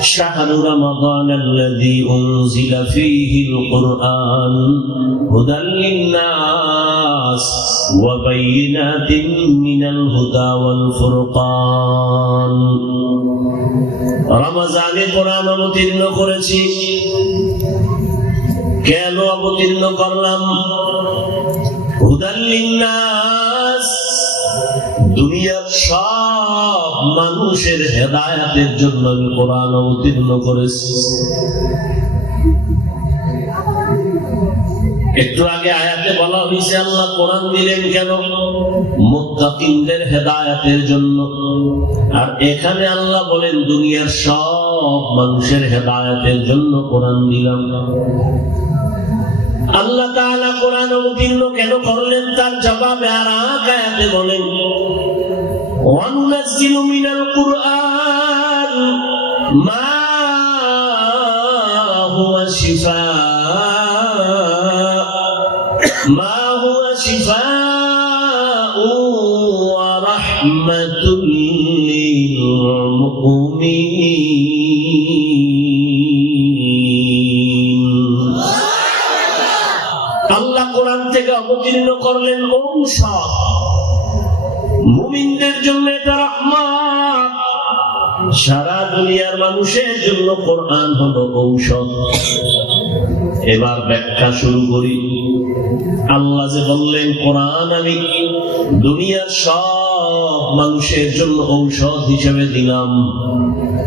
شهر رمضان الذي أنزل فيه القرآن هدى للناس وبينات من الهدى والفرقان রমজানে কোরআন অবতীর্ণ করেছি কেন অবতীর্ণ করলাম হুদাল্লিন্নাস দুনিয়ার সব মানুষের হেদায়াতের জন্য আমি কোরআন অবতীর্ণ করেছি। একটু আগে আয়াতে বলা হয়েছে, আল্লাহ কোরআন দিলেন কেন? মুত্তাকিনদের হেদায়াতের জন্য। আর এখানে আল্লাহ বলেন, দুনিয়ার সব মানুষের হেদায়াতের জন্য কোরআন দিলাম। আল্লাহ তাআলা কোরআন অবতীর্ণ কেন করলেন? তার জবাবে আর আয়াতে বলেন وننزل من القرآن ما هو شفاء ما هو شفاء ورحمة للمؤمنين الله قرآن থেকে অবতীর্ণ করলেন ওম সব মুমিনদের জন্য এটা রহমত সারা দুনিয়ার মানুষের জন্য কোরআন হলো ঔষধ। এবার ব্যাখ্যা শুরু করি। আল্লাহ যে বললেন, কোরআন আমি দুনিয়ার সব মানুষের জন্য ঔষধ হিসেবে দিলাম।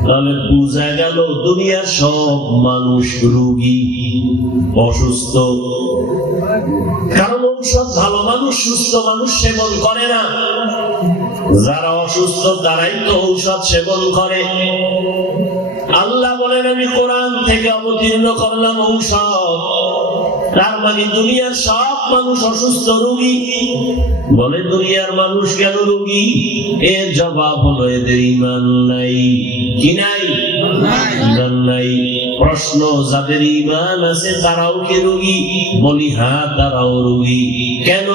তাহলে বোঝা গেল দুনিয়ার সব মানুষ রোগী, অসুস্থ। কারণ ঔষধ ভালো মানুষ সুস্থ মানুষ সেবন করে না। যারা অসুস্থ তারাই তো ঔষধ সেবন করে। আল্লাহ বলেন আমি কোরআন থেকে অবতীর্ণ করলাম ঔষধ। তার মানে দুনিয়ার সব মানুষ অসুস্থ রোগী। বলে দুনিয়ার মানুষ কেন রোগী? এর জবাব হলো এদের ইমান নাই। কি নাই। ইমান নাই। প্রশ্ন যাদের ইমান আছে তারাও কি রোগী? বলি হ্যাঁ তারাও রোগী। কেন?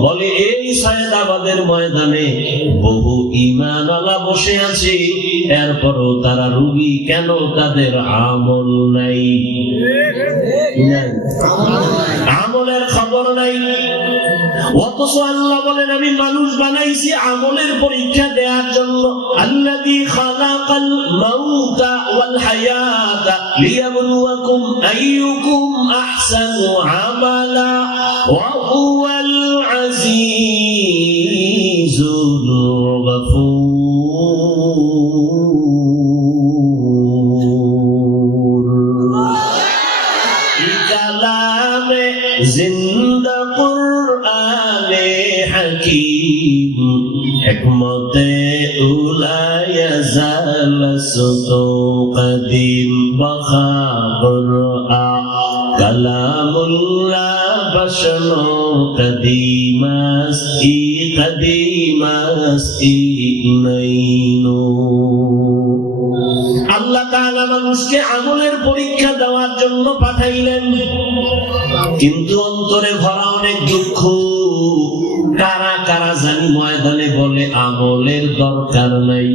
বলে এই সায়দাবাদের ময়দানে বহু ইমান আলা বসে আছে। এরপরও তারা রোগী কেন তাদের আমল নাই? নাই। আমলের খবর নাই। অথচ আল্লাহ বলেন, আমি মানুষ বানাইছি আমলের পরীক্ষা দেওয়ার জন্য। আল্লাযী খালাকাল মাউতা ওয়াল হায়াতা লিয়াবলুয়াকুম আইয়ুকুম আহসানু আমালা ওয়া হুয়াল আজিজুল کلام اللہ بشنو قدیم استی قدیم استی نینو আল্লাহ তাআলা মানুষকে আমলের পরীক্ষা দেওয়ার জন্য পাঠাইলেন কিন্তু অন্তরে ভরা অনেক দুঃখ কারা কারা জানি ময়দানে বলে আমলের দরকার নাই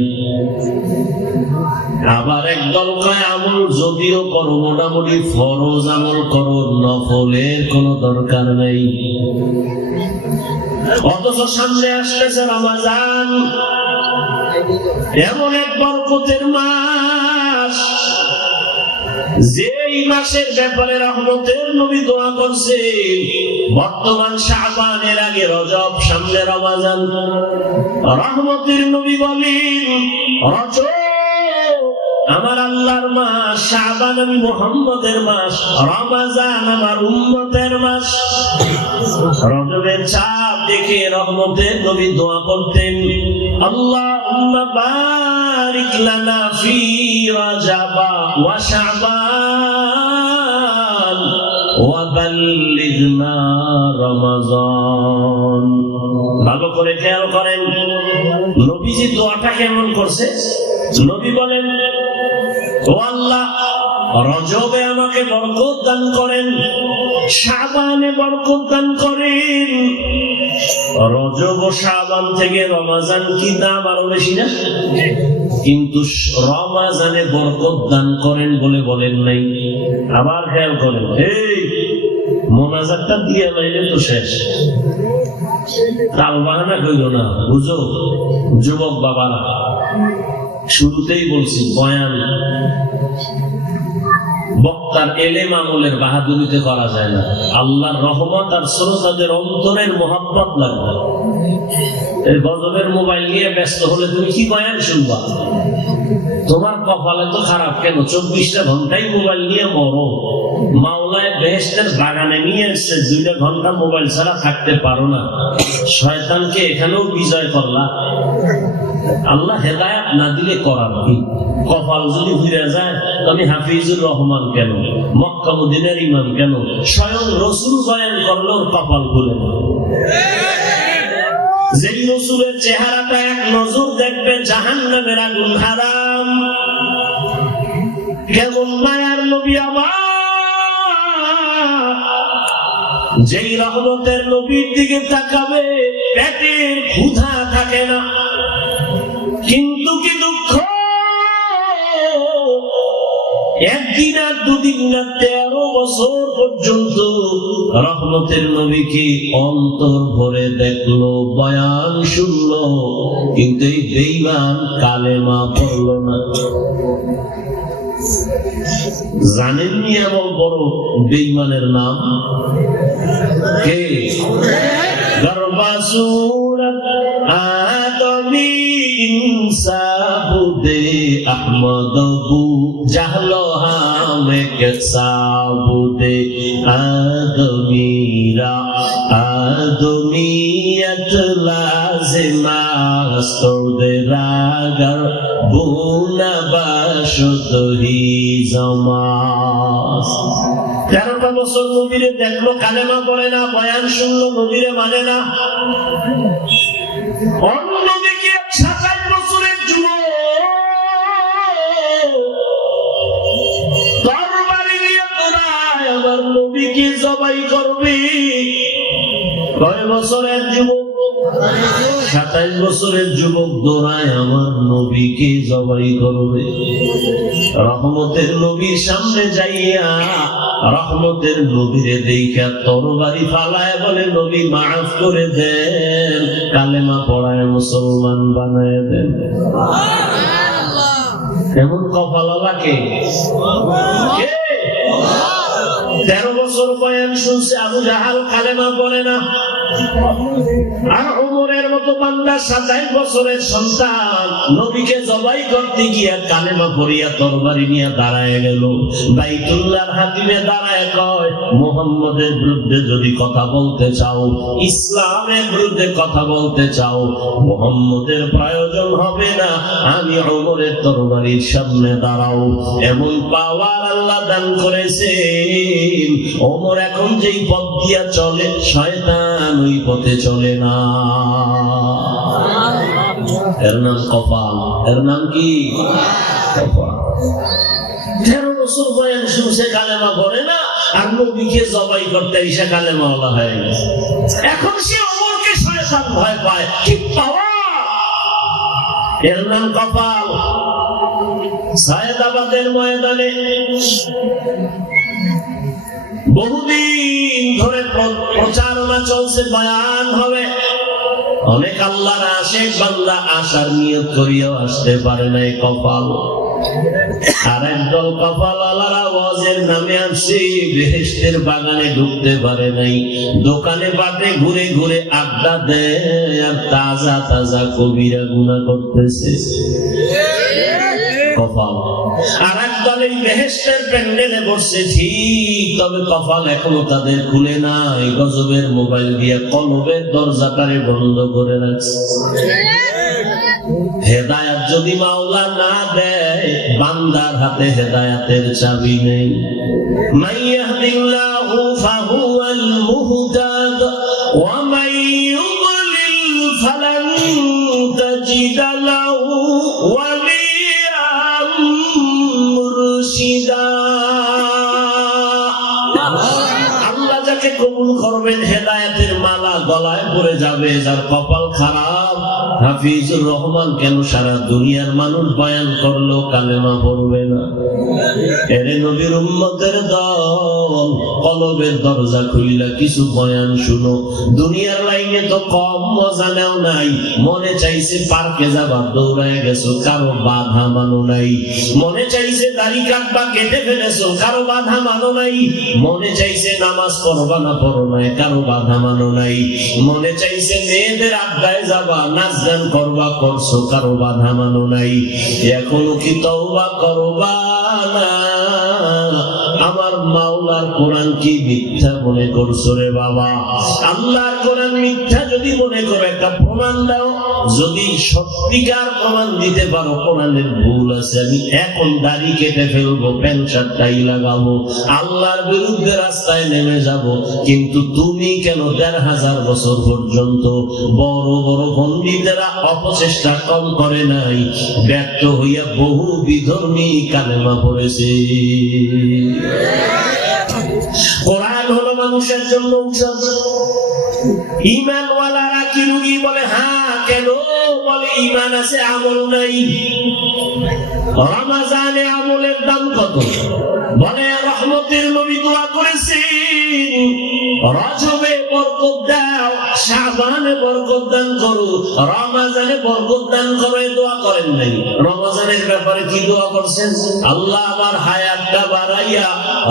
আবার একদল কয়, আমল যদিও করো মোটামুটি ফরজ আমল করো নফলের কোনো দরকার নাই। অথচ সামনে আসতেছে রমাজান। এমন এক বরকতের মাস। যেই মাসের ব্যাপারে রহমতের নবী দোয়া করছে, বর্তমান শাবানের আগে রজব, সামনে রমাজান। রহমতের নবী বলেন, রজব আমার আল্লাহর মাস, শাবান আমি মোহাম্মদের মাস, রমাজান আমার উম্মতের মাস। রজবের চাপ দেখে রহমতের নবী দোয়া করতেন, আল্লাহুম্মা বারিক লানা ফি রাজাবা ওয়া শাবান ওয়া বাল্লিগনা রমাজান। ভালো করে খেয়াল করেন, নবীজি দোয়াটা কেমন করছে? নবী বলেন রজবে আমাকে বরকত দান করেন সাবানে বরকত দান করেন। রজব ও সাবান থেকে রমাজান কি দাম আরও বেশি না? কিন্তু রমাজানে বরকত দান করেন বলে বলেন নাই। আবার খেয়াল করেন, এই মোনাজারটা দিয়ে লাইলে তো শেষ। তাল বাহানা কইল না, বুঝো, যুবক বাবারা। শুরুতেই বলছি, বয়ান, বক্তার এলেম আমলের বাহাদুরিতে করা যায় না। আল্লাহর রহমত আর শ্রোতাদের অন্তরের মোহাম্মত লাগবে। এই গজবের মোবাইল নিয়ে ব্যস্ত হলে তুমি কি বয়ান শুনবা? তোমার কপালে তো খারাপ কেন? চব্বিশটা ঘন্টাই মোবাইল নিয়ে মরো। মাওলায় বেহেস্তের বাগানে নিয়ে এসছে দুইটা ঘণ্টা মোবাইল ছাড়া থাকতে পারো না। শয়তানকে এখানেও বিজয় করলা। আল্লাহ হেদায়াত না দিলে করার কি কপাল যদি ফিরে যায়, আমি হাফিজুর রহমান কেন? মক্কা মদিনার ইমাম কেন? স্বয়ং রসুল বয়ান করলেও কপাল খুলে যেই রসুলের চেহারাটা এক নজর দেখবে জাহান নামের আগুন হারাম। কেমন মায়ার নবী যেই রহমতের নবীর দিকে তাকাবে, পেটের ক্ষুধা থাকে না। একদিন আর দুদিন না, তেরো বছর পর্যন্ত রহমতের নবীকে অন্তর ভরে দেখল, বয়ান শুনলো, কিন্তু এই বেইমান কালেমা পড়ল না। জানেননি এমন বড় বেইমানের নাম? কে? গর্বাসুরত আদমি জাহলো হামে কে সাবুদে আদমিরা, আদমিয়ত লাজিমা স্তরদে রাগার বুনা বাসুদহি তেরোটা বছর নবীরে দেখল, কালেমা পড়ে না, বয়ান শুনলো, নবীরে মানে না। অন্যদিকে নবীকে জবাই করবে? কয় বছরের যুবক? সাতাইশ বছরের যুবক দৌড়ায় আমার নবীকে জবাই করবে? রহমতের নবীর সামনে যাইয়া রহমতের নবীরে দেখা তরবারি ফালায় বলে নবী মাফ করে দেন কালেমা পড়ায় মুসলমান বানায় দেন। এমন কপালাকে তেরো বছর বয়ান শুনছে আবু জাহাল কালেমা পড়ে না। আর ওমরের মতো বান্দা সাতাইশ বছরের সন্তান, নবীকে জবাই করতে গিয়া কালেমা পড়িয়া তরবারি নিয়ে দাঁড়ায় গেল। বাইতুল্লাহর হাতিমে দাঁড়ায় কয়, মোহাম্মদের বিরুদ্ধে যদি কথা বলতে চাও, ইসলামের বিরুদ্ধে কথা বলতে চাও, মোহাম্মদের প্রয়োজন হবে না। আমি ওমরের তরবারির সামনে দাঁড়াও। এমন পাওয়ার আল্লাহ দান করেছেন। ওমর এখন যেই পথ দিয়া চলে, শয়তান ওই পথে চলে না। এর নাম কপাল। এর নাম কি? তেরো বছর কালেমা করে না, আর নবীকে জবাই করতে এসে কালেমা হয়ে এখন সে অমরকে শয়তান ভয় পায়। কি পাওয়া? এর নাম কপাল। সায়দাবাদের ময়দানে বহুদিন ধরে প্রচারণা চলছে, বয়ান হবে। অনেক আল্লাহর আশেক বান্দা আসার নিয়ত করিয়াও আসতে পারে নাই কপাল। আর একদল কপাল আল্লাহর আওয়াজের নামে আসছে বেহেস্তের বাগানে ঢুকতে পারে নাই। দোকানে বাটে ঘুরে ঘুরে আড্ডা দেয়, আর তাজা তাজা কবিরা গুণা করতেছে। আর এই বেহেস্তের প্যান্ডেলে ঠিক, তবে কপাল এখনও তাদের খুলে নাই। গজবের মোবাইল দিয়ে কলবের বন্ধ করে রাখছে। হেদায়াত যদি মাওলা না দেয়, বান্দার হাতে হেদায়াতের চাবি নেই। মাইয়াহদিল্লাহু ফাহুয়াল গলায় পড়ে যাবে যার কপাল খারাপ। হাফিজুর রহমান কেন সারা দুনিয়ার মানুষ বয়ান করল, কালেমা পড়বে না? এরে নবীর উম্মতের দল, কলবের দরজা খুলিলা, কিছু বয়ান শুনো। দুনিয়ার লাইনে তো কম মজা নেও নাই। মনে চাইছে পার্কে যাবার দৌড়ায় গেছো, কারও বাধা মানো নাই। মনে চাইছে দাড়ি কাটবা, কেটে ফেলেছো, কারও বাধা মানো নাই। মনে চাইছে নামাজ পড়বা না পড়ো নাই, কারও বাধা মানো নাই। মনে চাইছে মেয়েদের আড্ডায় যাবা, নাচ গান করবা করছ, কারও বাধা মানো নাই। এখনও কি তওবা করবা না? আমার মাওলার কোরআন কি মিথ্যা মনে করছ রে বাবা? আল্লাহ কোরআন মিথ্যা যদি মনে করো, একটা প্রমাণ দাও। যদি সত্যিকার প্রমাণ দিতে পারো, কোরআনের ভুল আছে, আমি এখন দাড়ি কেটে ফেলব, প্যান্ট শার্ট টাই লাগাবো, আল্লাহর বিরুদ্ধে রাস্তায় নেমে যাব, কিন্তু তুমি কেন দেড় হাজার বছর পর্যন্ত বড় বড় পণ্ডিতেরা অপচেষ্টা কম করে নাই? ব্যর্থ হইয়া বহু বিধর্মী কালেমা পড়েছে। কোরআন হলো মানুষের জন্য ঔষধ ইমানওয়ালারা ইমান আছে, আমল নাই। রমাজানে আমলের দাম কত? বলে, রহমতের নবী দোয়া করেছেন। রজবে বরকত দাও শাবানে বরকত দান করো, রমাজানে বরকত দান করো দোয়া করেন নাই। রমাজানের ব্যাপারে কি দোয়া করছেন? আল্লাহ আমার হায়াতটা বাড়াইয়া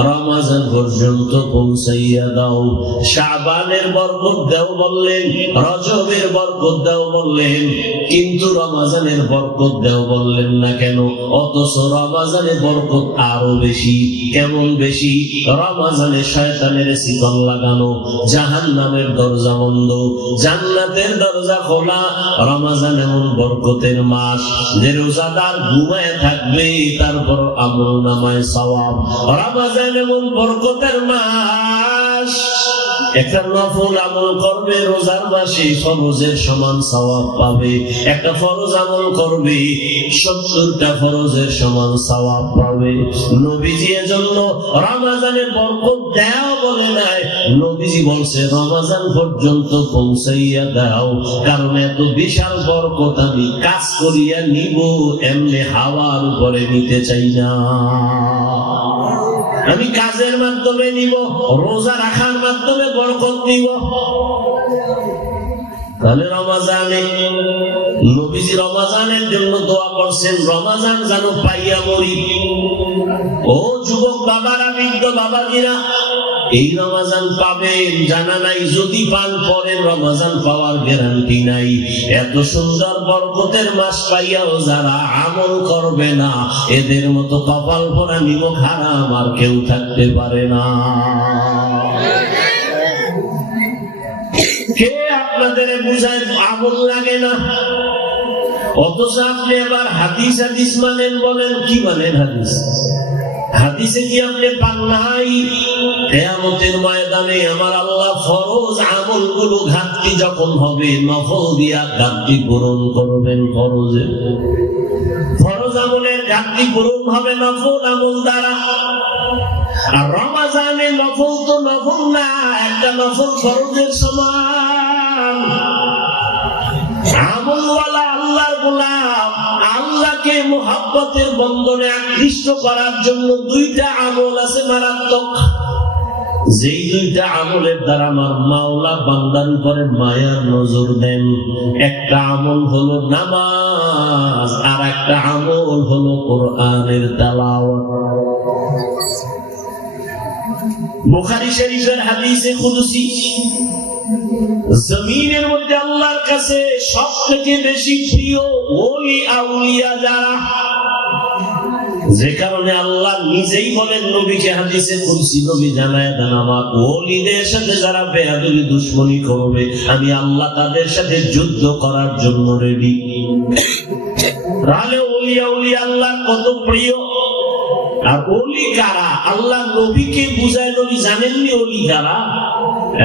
রমাজান পর্যন্ত পৌঁছাইয়া দাও। শাবানের বরকত দাও বললেন, রজবের বরকত দাও বললেন, কিন্তু রমাজানের বরকত দাও বললেন না কেন? অথচ রমাজানে বরকত আরও বেশি। কেমন বেশি? রমাজানে শয়তানের শিকল লাগানো জাহান নামের দরজা বন্ধ। জান্নাতের দরজা খোলা রমাজান এমন বরকতের মাস। যে রোজাদার ঘুমায় থাকবে, তারপর আমল নামায় সওয়াব। রমাজান এমন বরকতের মাস। একটা নফল আমল করবে, রোজার মাসে ফরজের সমান সওয়াব পাবে। একটা ফরজ আমল করবে, সত্তরটা ফরজের সমান সওয়াব পাবে। নবীজি এজন্য রমাজানের বরকত দাও বলে নাই। নবীজি বলছে, রমাজান পর্যন্ত পৌঁছাইয়া দাও, কারণ এত বিশাল বরকত আমি কাজ করিয়া নিব, এমনি হাওয়ার উপরে নিতে চাই না। আমি কাজের মাধ্যমে নিব, রোজা রাখার মাধ্যমে বরকত নিব। তাহলে রমাজানে, নবীজি রমাজানের জন্য দোয়া করছেন, রমাজান যেন পাইয়া মরি। ও যুবক বাবারা, বৃদ্ধ বাবাজিরা এই রমাজান পাবেন, জানা নাই যদি পান, পরের রমাজান পাওয়ার গ্যারান্টি নাই। এত সুন্দর বরকতের মাস পাইয়াও যারা আমল করবে না, এদের মতো কপাল পরা নিমক হারাম আর কেউ থাকতে পারে না। কে আপনাদের বুঝায় আমল লাগে না? অথচ আপনি আবার হাদিস হাদিস মানেন বলেন, কি মানেন হাদিস? হাদিসে কি আপনি পান নাই? কেয়ামতের ময়দানে আমার আল্লাহ ফরজ আমলগুলো ঘাটতি যখন হবে, নফল দিয়া ঘাটতি পূরণ করবেন ফরজে। ফরজ আমলের ঘাটতি পূরণ হবে নফল আমল দ্বারা। আর রমাজানে নফল তো নফল না, একটা নফল ফরজের সমান। আমলওয়ালা আল্লাহর গোলাম আল্লাহকে মোহাব্বতের বন্ধনে আকৃষ্ট করার জন্য দুইটা আমল আছে মারাত্মক। যেই দুইটা আমলের দ্বারা আমার মাওলা বান্দার উপরে মায়ার নজর দেন। একটা আমল হলো নামাজ, আর একটা আমল হলো কোরআনের তালাওয়াত। বুখারী শরীফের হাদিসে কুদসি, জমিনের মধ্যে আল্লাহর কাছে সব থেকে বেশি প্রিয় ওলি আউলিয়া যারা? যে কারণে আল্লাহ নিজেই বলেন, নবীকে হাদিসে কুদসি, নবী জানায় দেন, আমার ওলিদের সাথে যারা বেয়াদবি দুশ্মনী করবে, আমি আল্লাহ তাদের সাথে যুদ্ধ করার জন্য রেডি তাহলে ওলিয়া উলি আল্লাহ কত প্রিয়? আর ওলি কারা আল্লাহ নবীকে বুঝায়, নবী জানেননি ওলি কারা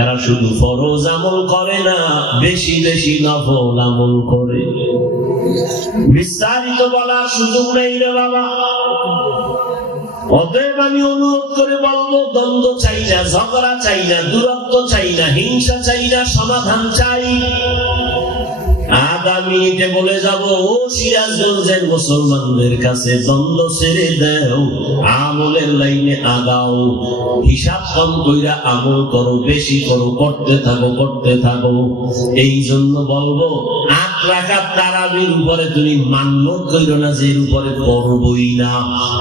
এরা শুধু ফরজ আমল করে না, বেশি বেশি নফল আমল করে। বিস্তারিত বলার সুযোগ নেই রে বাবা। অতএব আমি অনুরোধ করে বলব, দ্বন্দ্ব চাই না, ঝগড়া চাই না, দূরত্ব চাই না, হিংসা চাই না, সমাধান চাই। আগামীতে বলে যাব, ও সিরাজগঞ্জের মুসলমানদের কাছে দ্বন্দ্ব ছেড়ে দেও, আমলের লাইনে আগাও। হিসাব কম কইরা আমল করো, বেশি করো, করতে থাকো করতে থাকো। এই জন্য বলব আট তারাবির উপরে তুমি না যে এর উপরে পড়বই না।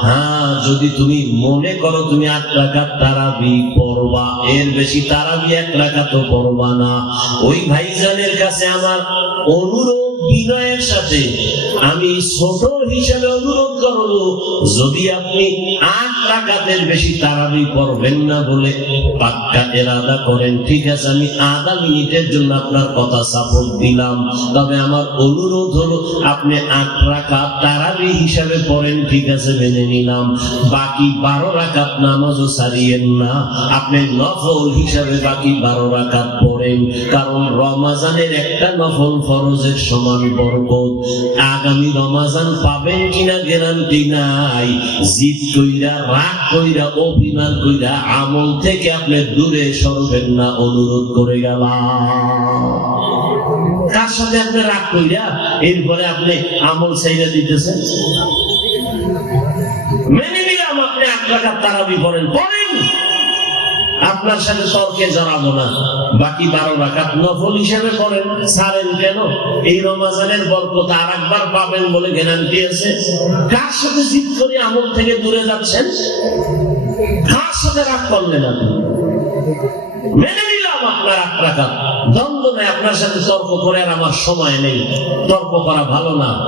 হ্যাঁ যদি তুমি মনে করো তুমি আট রাখার তারাবি পড়বা, এর বেশি তারাবি এক রাখা তো পড়বা না। ওই ভাইজানের কাছে আমার অনুরোধ বিনয়ের সাথে আমি ছোট হিসেবে অনুরোধ করব, যদি আপনি আট রাকাতের বেশি তারাবি পড়বেন না বলে পাক্কা এরাদা করেন, ঠিক আছে, আমি আধা মিনিটের জন্য আপনার কথা সাপোর্ট দিলাম। তবে আমার অনুরোধ হলো, আপনি আট রাকাত তারাবি হিসাবে পড়েন, ঠিক আছে, মেনে নিলাম। বাকি বারো রাকাত নামাজও সারিয়েন না। আপনি নফল হিসাবে বাকি বারো রাকাত পড়েন, কারণ রমাজানের একটা নফল ফরজের সমান বরকত। আগামী রমাজান পাবেন কিনা গ্যারান্টি নাই। জিদ কইরা, রাগ কইরা, অভিমান কইরা, আমল থেকে আপনি দূরে সরবেন না, অনুরোধ করে গেলাম। কার সাথে আপনি রাগ কইরা, এরপরে আপনি আমল চাইরা দিতেছেন? মেনে নিলাম আপনি আট টাকার তারাবি পড়েন পড়েন। আপনার সাথে তর্কে জড়াবো না। বাকি বারো রাখাত নফল হিসেবে করেন। সারেন কেন? এই রমাজানের বরকত আর একবার পাবেন বলে গ্যারান্টি আছে। কার সাথে জিদ করে আমল থেকে দূরে যাচ্ছেন? কার সাথে রাগ করলেন আপনি? মেনে নিলাম আপনার আট টাকা দ্বন্দ্ব আপনার সাথে তর্ক করে আর আমার সময় নেই। তর্ক করা ভালো না।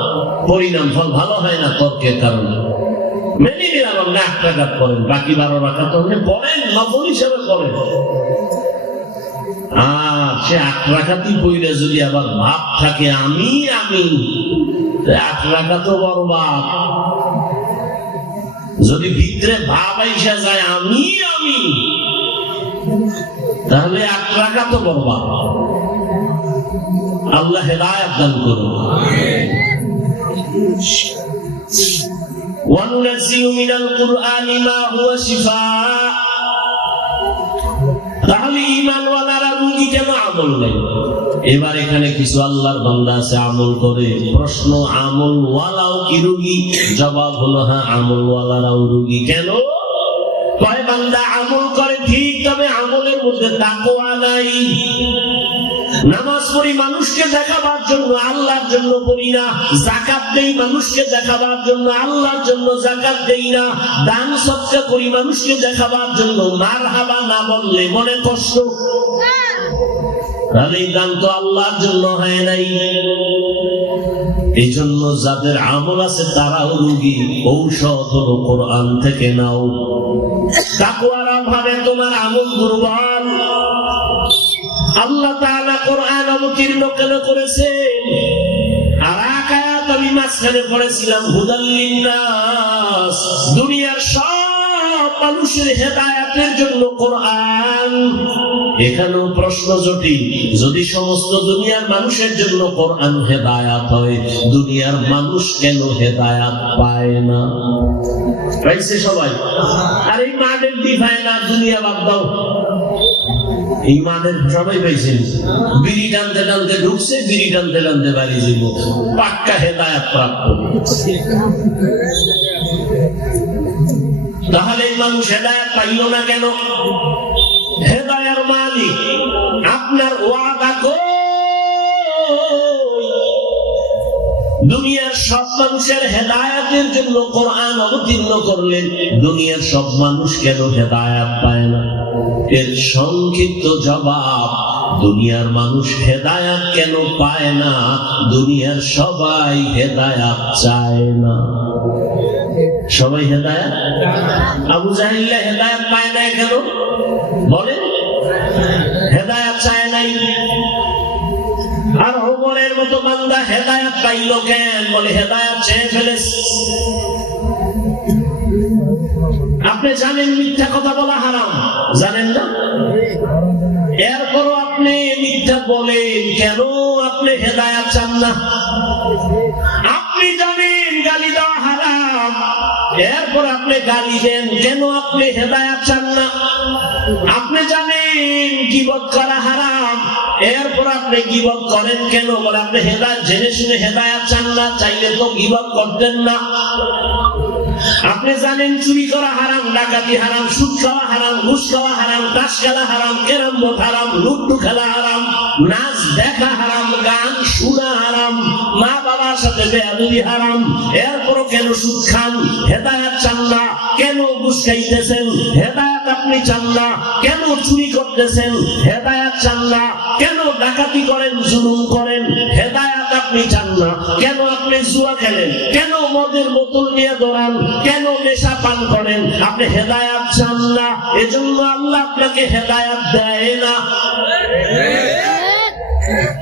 পরিণাম ফল ভালো হয় না তর্কের কারণে। মেনে নিলাম আপনি আট টাকা করেন, বাকি বারো টাকা তো আপনি পড়েন নফল হিসেবে করেন আর সে আট রাখাতেই পইলে যদি আবার ভাব থাকে, আমি আমি আট রাখা তো বরবাদ যদি ভিতরে ভাব আইসা যায়, আমি আমি, তাহলে আট রাখা তো বরবাদ আল্লাহ হেদায়াত দান করুন। وننزل من القرآن ما هو شفاء তাহলে ইমানওয়ালারা রুগী কেন আমল নেই এবার এখানে কিছু আল্লাহর বান্দা আছে আমল করে প্রশ্ন আমল ওয়ালাও কি রুগী জবাব হলো হ্যাঁ আমল ওয়ালারাও রুগী কেন কয় বান্দা আমল করে ঠিক তবে আমলের মধ্যে তাকওয়া নাই নামাজ পড়ি মানুষকে দেখাবার জন্য, আল্লাহর জন্য পড়ি না। জাকাত দেই মানুষকে দেখাবার জন্য, আল্লাহর জন্য জাকাত দেই না। দান সৎকা করি মানুষকে দেখাবার জন্য মার হাবা না বললে মনে কষ্ট। তোমার আমল দুর্বল। আল্লাহ কোরআন অবতীর্ণ কেন করেছে আর আয়াত আমি মাঝখানে পড়েছিলাম হুদাল্লিন নাস দুনিয়ার এখানেও প্রশ্ন জটিল, যদি সমস্ত দুনিয়ার মানুষের জন্য কোরআন হেদায়াত হয়, দুনিয়ার মানুষ কেন হেদায়াত পায় না? সবাই? আর এই মাদের দি পায় না, দুনিয়া বাদ দাও। এই মাদের সবাই পাইছেন বিড়ি টানতে টানতে ঢুকছে, বিড়ি টানতে টানতে বাড়ি যাব পাক্কা হেদায়াত প্রাপ্ত। তাহলে এই মানুষ হেদায়াত পাইল না কেন? হেদায়ার মালিক, আপনার ওয়াদা কই? দুনিয়ার সব মানুষের হেদায়াতের জন্য কোরআন অবতীর্ণ করলেন দুনিয়ার সব মানুষ কেন হেদায়াত পায় না? এর সংক্ষিপ্ত জবাব, দুনিয়ার মানুষ হেদায়াত কেন পায় না? দুনিয়ার সবাই হেদায়াত চায় না। সবাই হেদায়াত? আবু জাহিল্লা হেদায়াত পায় না কেন? বলে হেদায়াত চায় নাই। আর ওমরের মতো বান্দা হেদায়াত পাইল কেন? বলে হেদায়াত চেয়ে ফেলেছে। আপনি জানেন মিথ্যা কথা বলা হারাম? জানেন না? এরপরও আপনি মিথ্যা বলেন কেন? আপনি হেদায়াত চান না। আপনি জানেন গালি দেওয়া হারাম। এরপর আপনি গালি দেন কেন? আপনি হেদায়াত চান না। আপনি জানেন গিবত করা হারাম। এরপর আপনি গিবত করেন কেন? বলে আপনি হেদায়ত জেনে শুনে হেদায়াত চান না, চাইলে তো গিবত করতেন না। আপনি জানেন চুরি করা হারাম, ডাকাতি হারাম, সুদ খাওয়া হারাম, ঘুষ খাওয়া হারাম, তাস খেলা হারাম কেরাম বোর্ড হারাম লুড্ডু খেলা হারাম, নাচ দেখা হারাম, গান শোনা হারাম, মা বাবার সাথে বেয়াদুরি হারাম, এরপরও কেন সুদ খান? হেদায়াত চান না। কেন ঘুষ খাইতেছেন? হেদায়াত আপনি চান না। কেন চুরি করতেছেন? হেদায়াত চান না। কেন ডাকাতি করেন, জুলুম করেন? হেদায়াত আপনি চান না। কেন আপনি জুয়া খেলেন, কেন মদের বোতল নিয়ে দৌড়ান, কেন নেশা পান করেন? আপনি হেদায়াত চান না, এজন্য আল্লাহ আপনাকে হেদায়াত দেয় না।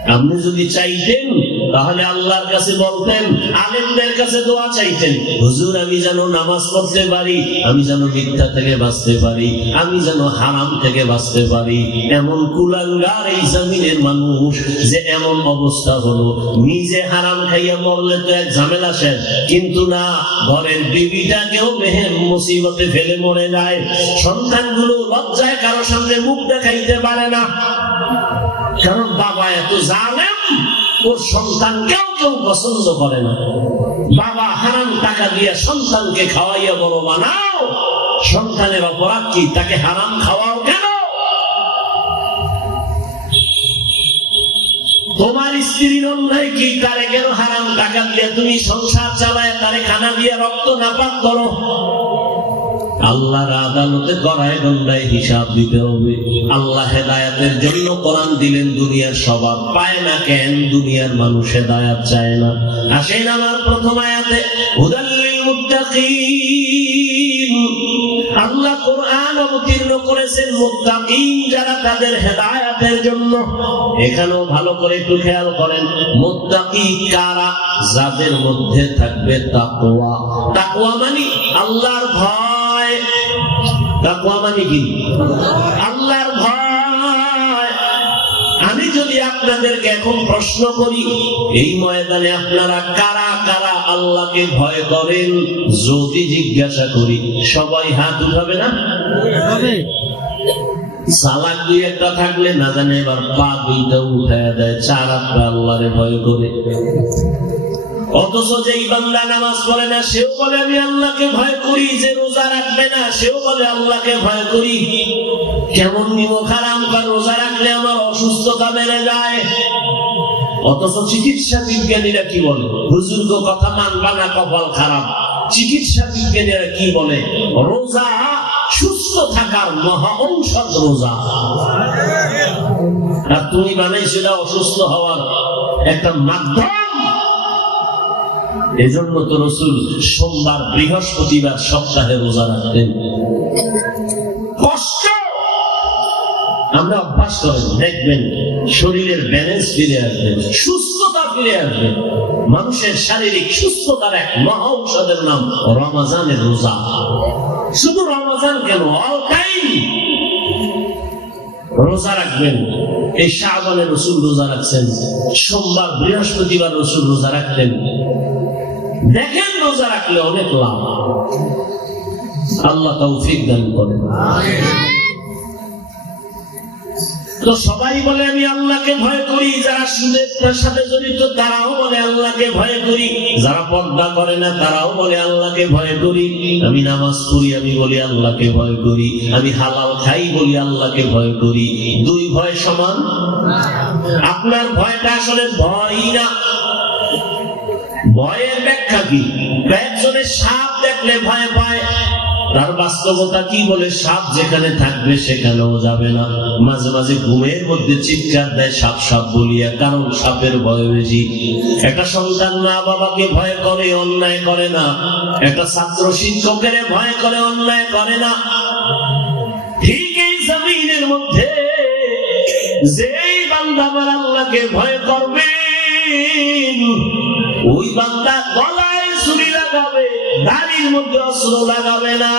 আপনি যদি চাইতেন, তাহলে আল্লাহর কাছে বলতেন, আলেমদের কাছে দোয়া চাইতেন। হুজুর, আমি যেন নামাজ পড়তে পারি, আমি যেন মিথ্যা থেকে বাঁচতে পারি, আমি যেন হারাম থেকে বাঁচতে পারি। এমন কুলাঙ্গার এই জমিনের মানুষ যে এমন অবস্থা হলো। নিজে হারাম খাইয়া মরলে তো এক ঝামেলা শেষ। কিন্তু না, ঘরের বিবিটাকেও মেহের মুসিবতে ফেলে মরে যায়। সন্তানগুলো লজ্জায় কারও সামনে মুখ দেখাইতে পারে না। কারণ বাবা এত জানেন ওর সন্তান কেউ পছন্দ করে না। বাবা হারাম টাকা দিয়ে সন্তানকে খাওয়াইয়া বড় বানাও, সন্তানের অপরাধ কি? তাকে হারাম খাওয়াও কেন? তোমার স্ত্রীর অন্যায় কি? তারে কেন হারাম টাকা দিয়ে তুমি সংসার চালায়? তারে খানা দিয়ে রক্ত নাপাক করো। আল্লাহর আদালতে গড়ায় গন্ডায় হিসাব দিতে হবে। আল্লাহ হেদায়াতের জন্য কোরআন দিলেন, দুনিয়ার সবার পায় না কেন? দুনিয়ার মানুষ হেদায়াত চায় না। আসেন আমার প্রথম আয়াতে আল্লাহ কোরআন অবতীর্ণ করেছেন যারা তাদের হেদায়াতের জন্য। এখানেও ভালো করে একটু খেয়াল করেন, মুত্তাকি কারা? যাদের মধ্যে থাকবে তাকওয়া। তাকওয়া মানে আল্লাহর ভয় তাকওয়া মানে কি? আল্লাহর আমি যদি আপনাদেরকে এখন প্রশ্ন করি, এই ময়দানে আপনারা কারা কারা আল্লাহকে ভয় করেন? যদি জিজ্ঞাসা করি, সবাই হাত উঠাবে না? সালাক দুই একটা থাকলে না জানে এবার পা দুইটা উঠায় দেয়, চার আল্লাহরে ভয় করে। অথচ নামাজ পড়ে না, সেও বলে, আমি আল্লাহকে ভয় করি যে রোজা রাখবে না। সেও বলে, আল্লাহকে ভয় করি। কেমন বা রোজা রাখলে আমার অসুস্থতা বেড়ে যায়। অথচ চিকিৎসা বিজ্ঞানীরা কি বলে? কথা মানবা না, কপাল খারাপ। চিকিৎসা বিজ্ঞানীরা কি বলে? রোজা সুস্থ থাকার মহা ঔষধ রোজা। আর তুমি বানাইছিলা অসুস্থ হওয়ার একটা মাধ্যম। এজন্য তো রসুল সোমবার বৃহস্পতিবার সপ্তাহে রোজা রাখতেন। আমরা অভ্যাস করেন দেখবেন শরীরের ব্যালেন্স ফিরে আসবে, সুস্থতা ফিরে আসবে। মানুষের শারীরিক সুস্থতার এক মহা ঔষধের নাম রমাজানের রোজা। শুধু রমাজান কেন অল টাইম রোজা রাখবেন, এই শাহবানের রসুল রোজা রাখছেন, সোমবার বৃহস্পতিবার রসুল রোজা রাখতেন। দেখেন রোজা রাখলে অনেক লাভ। আল্লাহ তৌফিক দান করেন। তো সবাই বলে, আমি আল্লাহকে ভয় করি। যারা সুদের সাথে জড়িত, তারাও বলে, আল্লাহকে ভয় করি। যারা পর্দা করে না, তারাও বলে, আল্লাহকে ভয় করি। আমি নামাজ পড়ি, আমি বলি, আল্লাহকে ভয় করি। আমি হালাল খাই, বলি, আল্লাহকে ভয় করি। দুই ভয় সমান। আপনার ভয়টা আসলে ভয়ই না। ভয়ের ব্যাখ্যা কি? একজনের সাপ দেখলে ভয় পায়। তার বাস্তবতা কি বলে? সাপ যেখানে থাকবে সেখানেও যাবে না। মাঝে মাঝে ঘুমের মধ্যে চিৎকার দেয় সাপ সাপ বলিয়া, কারণ সাপের ভয় বেশি। একটা সন্তান মা বাবাকে ভয় করে, অন্যায় করে না। একটা ছাত্র শিক্ষকের ভয় করে, অন্যায় করে না। ঠিক এই জমিনের মধ্যে যেই বান্দা আল্লাহকে ভয় করবে ওই বান্দা গলায় ছুরি লাগাবে নারীর মধ্যে অস্ত্র লাগাবে না।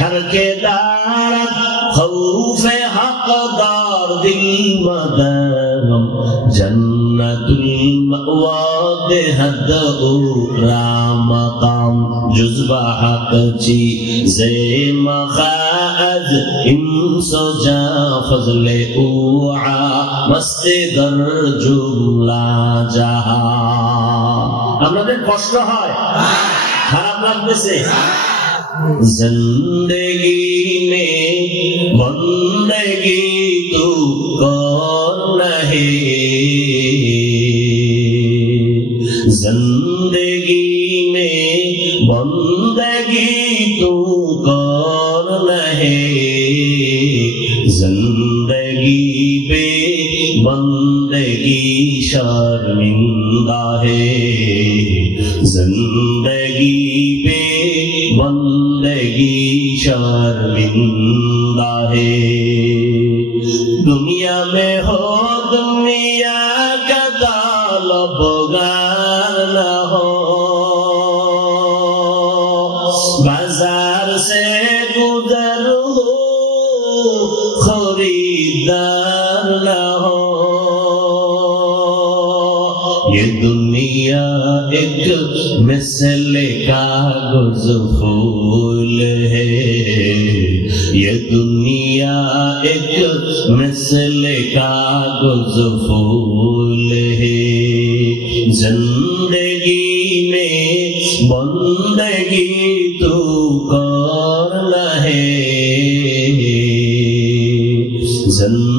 কালকে দাঁড়াত খৌফে হকদার عظيم دار جنة المأوى دهد أورا مقام جزب حقتي زي ما خاز إمس جا فضل أوعى مسجد الجملة جها আমাদের কষ্ট হয় খারাপ লাগতেছে জিন্দগি মে বন্দগি زندگی شرمندہ ہے زندگی پہ بندگی شرمندہ ہے دنیا میں ہو دنیا کا طالب گانا ہو بازار سے گزر ہو خریدار मिसल कागज़ फूल है। ये दुनिया एक मिसल कागज़ फूल है। ज़िंदगी में बंदगी तू कौन है? ज़िंदगी